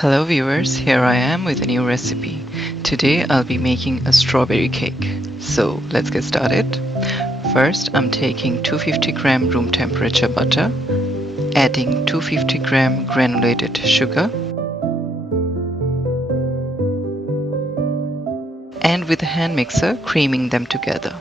Hello viewers, here I am with a new recipe. Today I'll be making a strawberry cake. So let's get started. First I'm taking 250 gram room temperature butter, adding 250 gram granulated sugar, and with a hand mixer creaming them together.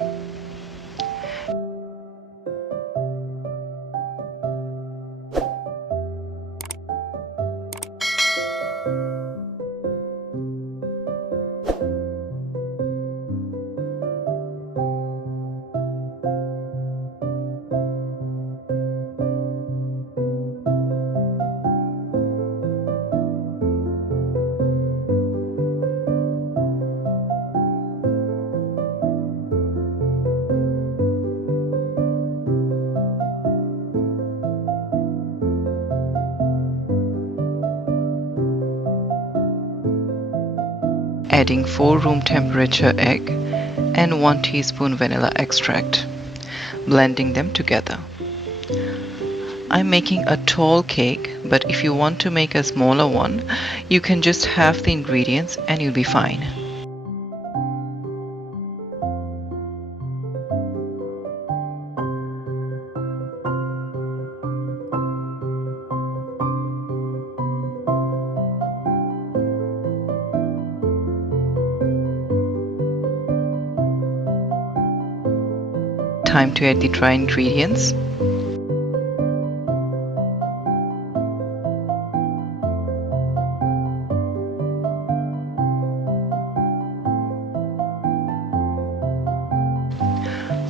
Adding 4 room temperature egg and 1 teaspoon vanilla extract, blending them together. I'm making a tall cake, but if you want to make a smaller one, you can just halve the ingredients and you'll be fine. Time to add the dry ingredients.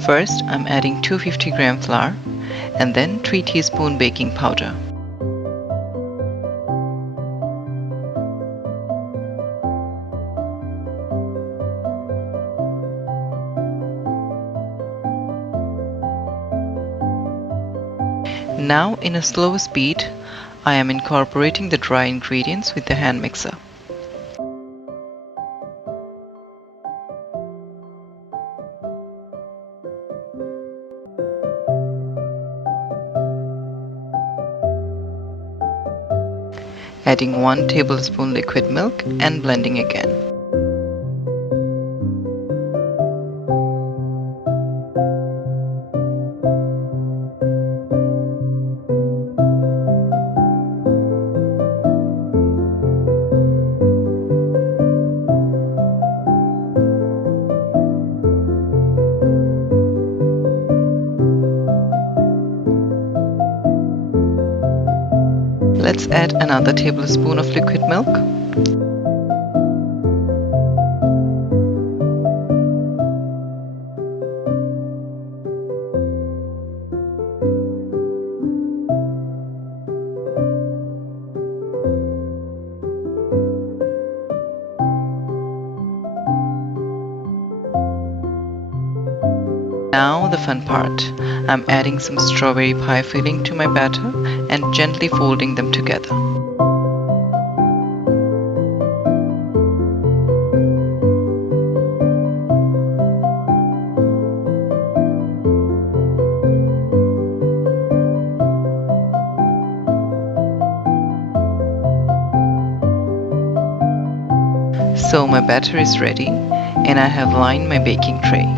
First, I'm adding 250 gram flour and then 3 teaspoon baking powder. Now in a slow speed, I am incorporating the dry ingredients with the hand mixer. Adding 1 tablespoon liquid milk and blending again. Let's add another tablespoon of liquid milk. Now the fun part. I'm adding some strawberry pie filling to my batter and gently folding them together. So my batter is ready and I have lined my baking tray.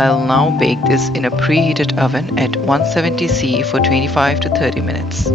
I'll now bake this in a preheated oven at 170°C for 25 to 30 minutes.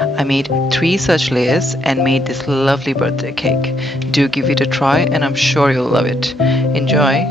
I made 3 such layers and made this lovely birthday cake. Do give it a try and I'm sure you'll love it. Enjoy!